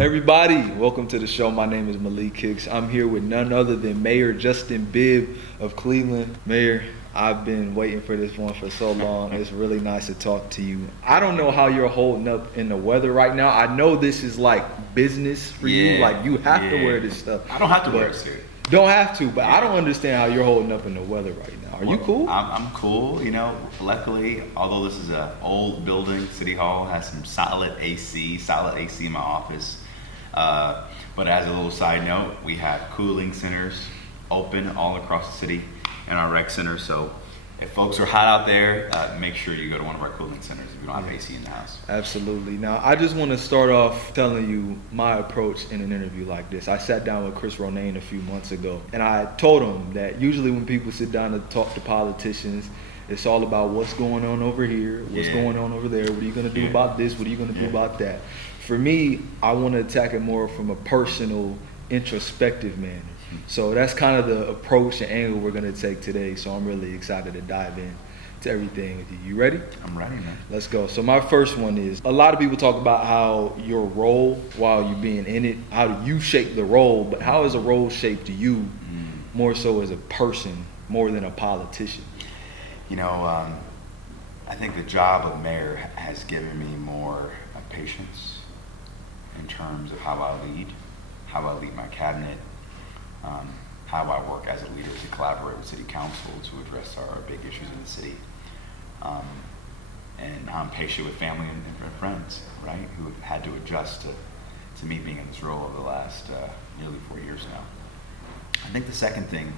Everybody, welcome to the show. My name is Maliq. I'm here with none other than Mayor Justin Bibb of Cleveland. Mayor, I've been waiting for this one for so long. It's really nice to talk to you. I don't know how you're holding up in the weather right now. I know this is like business for you. Like you have to wear this stuff. I don't have to wear a suit. Don't have to, but I don't understand how you're holding up in the weather right now. Are you cool? I'm cool. You know, luckily, although this is an old building, City Hall has some solid AC in my office. But as a little side note, we have cooling centers open all across the city in our rec center. So if folks are hot out there, make sure you go to one of our cooling centers if you don't have AC in the house. Absolutely. Now, I just want to start off telling you my approach in an interview like this. I sat down with Chris Ronayne a few months ago, and I told him that usually when people sit down to talk to politicians, it's all about what's going on over here, what's going on over there, what are you going to do about this, what are you going to do about that. For me, I want to attack it more from a personal, introspective manner. So that's kind of the approach and angle we're going to take today. So I'm really excited to dive in to everything with you. You ready? I'm ready, man. Let's go. So my first one is, a lot of people talk about how your role while you're being in it, how do you shape the role, but how is a role shaped to you more so as a person, more than a politician? You know, I think the job of mayor has given me more patience in terms of how I lead my cabinet, how I work as a leader to collaborate with city council to address our big issues in the city. And I'm patient with family and friends, right, who have had to adjust to me being in this role over the last nearly 4 years now. I think the second thing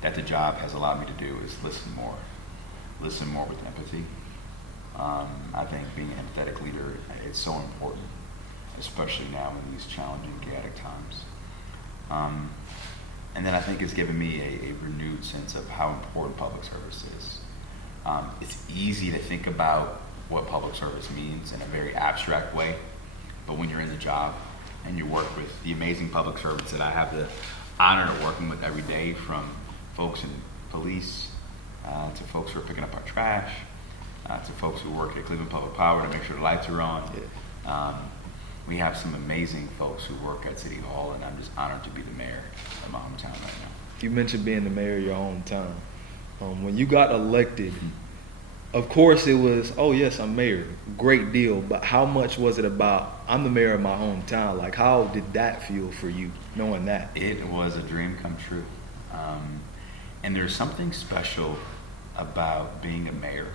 that the job has allowed me to do is listen more with empathy. I think being an empathetic leader is so important, especially now in these challenging, chaotic times. And then I think it's given me a renewed sense of how important public service is. It's easy to think about what public service means in a very abstract way, but when you're in the job and you work with the amazing public servants that I have the honor of working with every day, from folks in police, to folks who are picking up our trash, to folks who work at Cleveland Public Power to make sure the lights are on. We have some amazing folks who work at City Hall, and I'm just honored to be the mayor of my hometown right now. You mentioned being the mayor of your hometown. When you got elected, of course it was, oh yes, I'm mayor, great deal, but how much was it about, I'm the mayor of my hometown? Like, how did that feel for you, knowing that? It was a dream come true. And there's something special about being a mayor,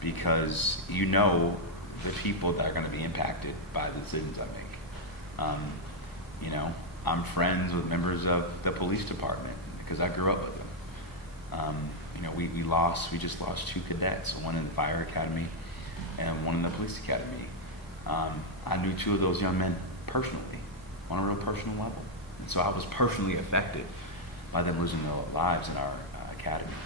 because you know the people that are going to be impacted by the decisions I make. You know, I'm friends with members of the police department because I grew up with them. You know, we just lost 2 cadets, one in the fire academy and one in the police academy. I knew 2 of those young men personally, on a real personal level. And so I was personally affected by them losing their lives in our academy.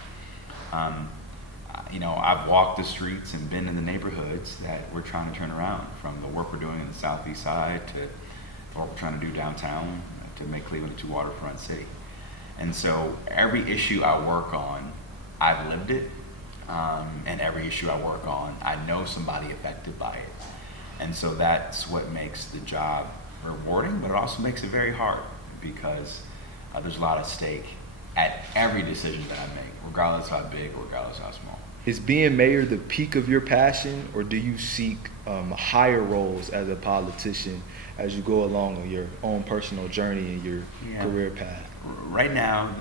You know, I've walked the streets and been in the neighborhoods that we're trying to turn around, from the work we're doing in the southeast side to what we're trying to do downtown to make Cleveland a 2 waterfront city. And so every issue I work on, I've lived it, and every issue I work on, I know somebody affected by it. And so that's what makes the job rewarding, but it also makes it very hard, because there's a lot at stake at every decision that I make, regardless how big or regardless how small. Is being mayor the peak of your passion, or do you seek higher roles as a politician as you go along on your own personal journey and your career path? Right now,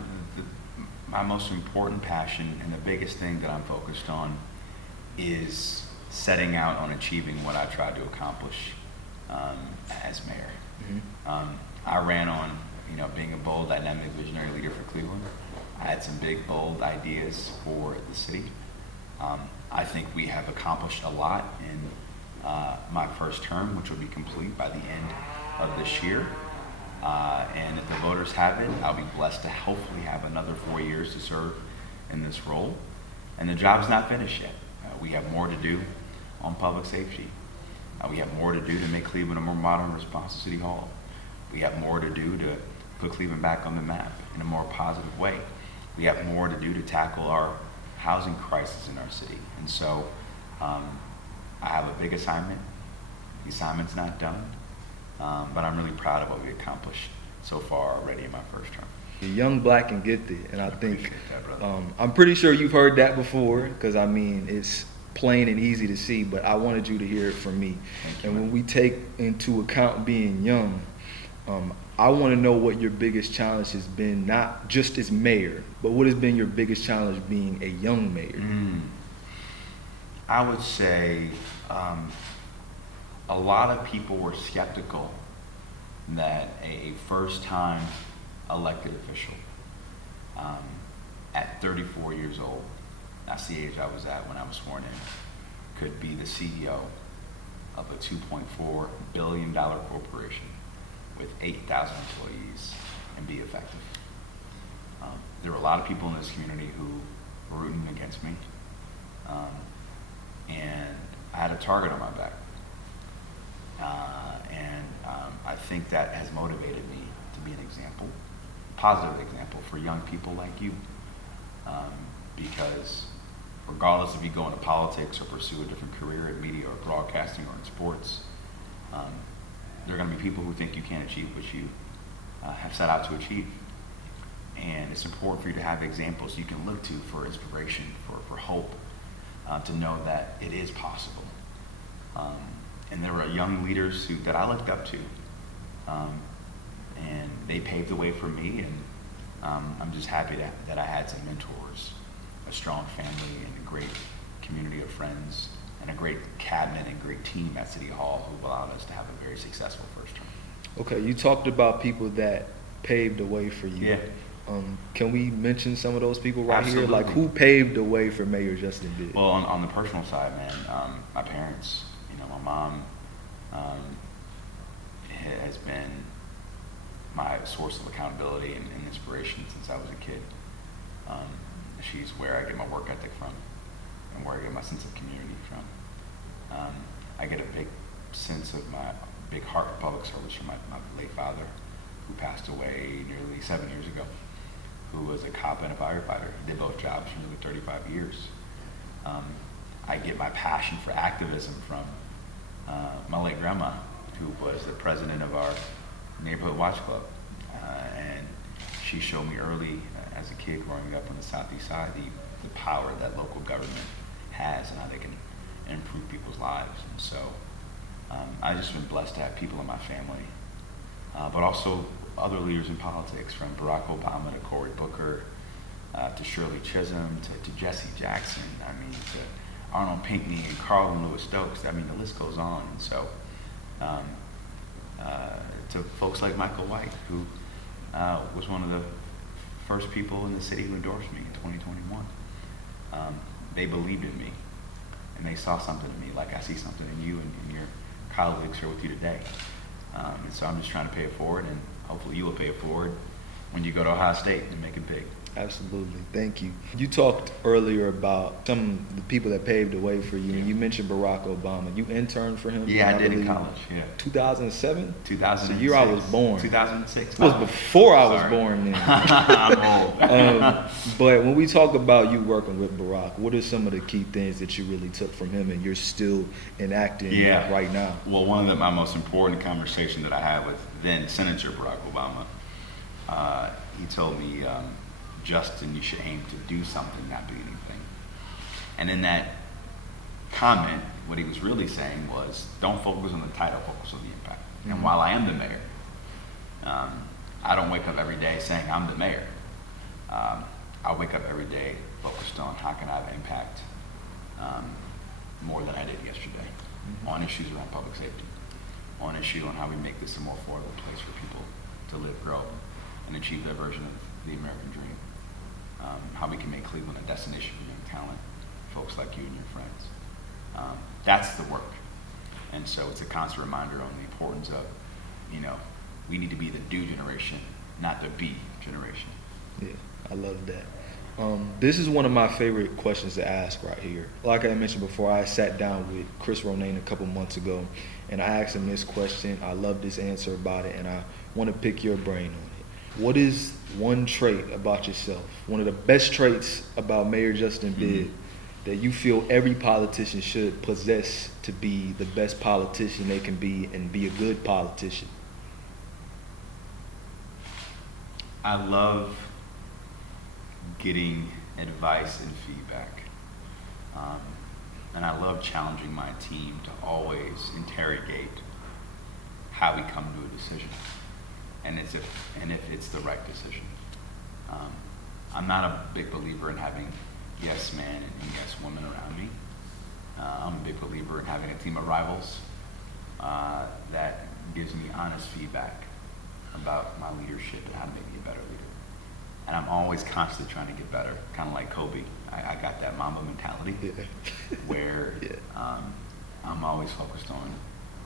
my most important passion and the biggest thing that I'm focused on is setting out on achieving what I tried to accomplish as mayor. I ran on, you know, being a bold, dynamic, visionary leader for Cleveland. I had some big, bold ideas for the city. I think we have accomplished a lot in my first term, which will be complete by the end of this year. And if the voters have it, I'll be blessed to hopefully have another 4 years to serve in this role. And the job's not finished yet. We have more to do on public safety. We have more to do to make Cleveland a more modern, responsive City Hall. We have more to do to put Cleveland back on the map in a more positive way. We have more to do to tackle our housing crisis in our city. And so I have a big assignment. The assignment's not done. but I'm really proud of what we accomplished so far already in my first term. You're young, black, and gifted, and I think Appreciate that, brother. I'm pretty sure you've heard that before, because I mean it's plain and easy to see. But I wanted you to hear it from me. Thank you, And man. when we take into account being young, I want to know what your biggest challenge has been, not just as mayor, but what has been your biggest challenge being a young mayor. I would say a lot of people were skeptical that a first-time elected official at 34 years old, that's the age I was at when I was sworn in, could be the CEO of a $2.4 billion corporation with 8,000 employees and be effective. There were a lot of people in this community who were rooting against me, and I had a target on my back. I think that has motivated me to be an example, positive example for young people like you, because regardless if you go into politics or pursue a different career in media or broadcasting or in sports, there are going to be people who think you can't achieve what you have set out to achieve. And it's important for you to have examples you can look to for inspiration, for hope, to know that it is possible. And there were young leaders that I looked up to, and they paved the way for me, and I'm just happy that I had some mentors, a strong family, and a great community of friends, and a great cabinet and great team at City Hall who allowed us to have a very successful first term. Okay, you talked about people that paved the way for you. Yeah. Can we mention some of those people right Absolutely. here? Like, who paved the way for Mayor Justin Bibb? Well, on the personal side, man, my parents, my mom has been my source of accountability and inspiration since I was a kid. She's where I get my work ethic from and where I get my sense of community from. I get a big sense of my big heart for public service from my late father, who passed away nearly 7 years ago, who was a cop and a firefighter. He did both jobs for nearly 35 years. I get my passion for activism from my late grandma, who was the president of our neighborhood watch club. And she showed me early as a kid growing up on the southeast side the power that local government has and how they can improve people's lives. And so I've just been blessed to have people in my family, but also other leaders in politics, from Barack Obama to Cory Booker, to Shirley Chisholm, to Jesse Jackson, to Arnold Pinckney and Carlin Lewis Stokes. The list goes on. And so to folks like Michael White, who was one of the first people in the city who endorsed me in 2021. They believed in me, and they saw something in me, like I see something in you and your colleagues here with you today. And so I'm just trying to pay it forward, and hopefully you will pay it forward when you go to Ohio State and make it big. Absolutely. Thank you. You talked earlier about some of the people that paved the way for you, and you mentioned Barack Obama. You interned for him? Yeah, I did in college, yeah. 2007? 2006. The year I was born. 2006. It was before I was Sorry. born then. I'm old. But when we talk about you working with Barack, what are some of the key things that you really took from him and you're still enacting right now? Well, one of my most important conversations that I had with then Senator Barack Obama, he told me, Justin, you should aim to do something, not be anything. And in that comment, what he was really saying was, don't focus on the title, focus on the impact. Mm-hmm. And while I am the mayor, I don't wake up every day saying I'm the mayor. I wake up every day focused on how can I have impact more than I did yesterday, on issues around public safety, on issue on how we make this a more affordable place for people to live, grow, and achieve their version of the American dream. How we can make Cleveland a destination for young talent, folks like you and your friends. That's the work. And so it's a constant reminder on the importance of, we need to be the do generation, not the be generation. Yeah, I love that. This is one of my favorite questions to ask right here. Like I mentioned before, I sat down with Chris Ronaine a couple months ago, and I asked him this question. I love this answer about it, and I want to pick your brain on it. What is one trait about yourself, one of the best traits about Mayor Justin Bibb, that you feel every politician should possess to be the best politician they can be and be a good politician? I love getting advice and feedback. And I love challenging my team to always interrogate how we come to a decision, and if it's the right decision. I'm not a big believer in having yes men and yes women around me. I'm a big believer in having a team of rivals that gives me honest feedback about my leadership and how to make me a better leader. And I'm always constantly trying to get better, kind of like Kobe. I got that Mamba mentality where I'm always focused on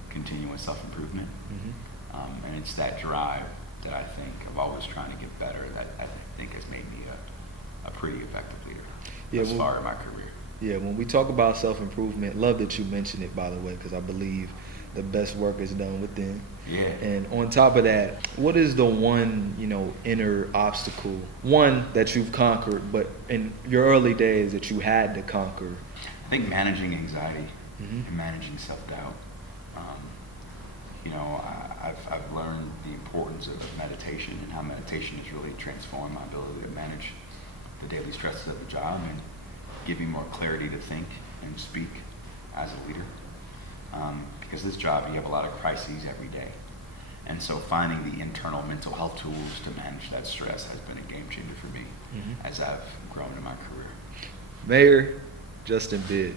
continuous self-improvement. And it's that drive that I think of always trying to get better that I think has made me a pretty effective leader thus far in my career. Yeah, when we talk about self-improvement, love that you mentioned it, by the way, because I believe the best work is done within. Yeah. And on top of that, what is the one, inner obstacle, one that you've conquered, but in your early days that you had to conquer? I think managing anxiety and managing self-doubt. I've learned the importance of meditation and how meditation has really transformed my ability to manage the daily stresses of the job and give me more clarity to think and speak as a leader. Because this job, you have a lot of crises every day. And so finding the internal mental health tools to manage that stress has been a game changer for me as I've grown in my career. Mayor Justin Bibb,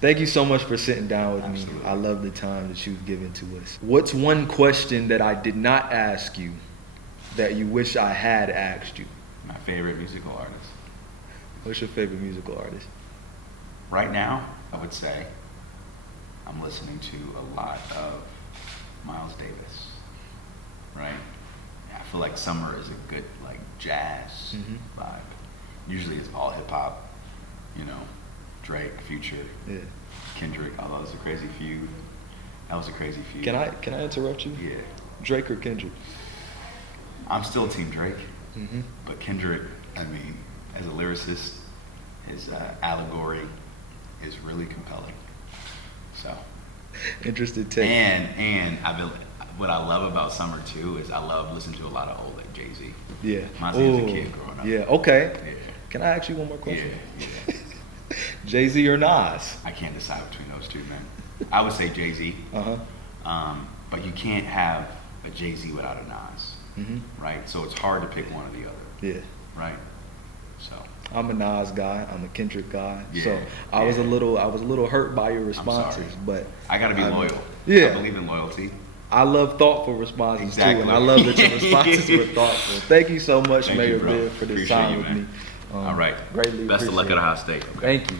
thank you so much for sitting down with me. Absolutely. I love the time that you've given to us. What's one question that I did not ask you that you wish I had asked you? My favorite musical artist. What's your favorite musical artist? Right now, I would say I'm listening to a lot of Miles Davis, right? I feel like summer is a good jazz vibe. Usually it's all hip hop, Drake, Future, Kendrick, although it's a crazy feud. That was a crazy feud. Can I interrupt you? Yeah. Drake or Kendrick? I'm still Team Drake, but Kendrick, as a lyricist, his allegory is really compelling. So interesting take. And what I love about summer too is I love listening to a lot of old Jay-Z. Yeah. Reminds me as a kid growing up. Yeah. Okay. Yeah. Can I ask you one more question? Yeah. Jay-Z or Nas? I can't decide between those two, man. I would say Jay-Z. But you can't have a Jay-Z without a Nas, right? So it's hard to pick one or the other. Yeah. Right. So. I'm a Nas guy. I'm a Kendrick guy. Yeah, so I was a little hurt by your responses, but I gotta be loyal. Yeah. I believe in loyalty. I love thoughtful responses too, and I love that your responses were thoughtful. Thank you so much, Mayor Bibb, for this time with me. All right. Greatly Best of luck at Ohio State. Okay. Thank you.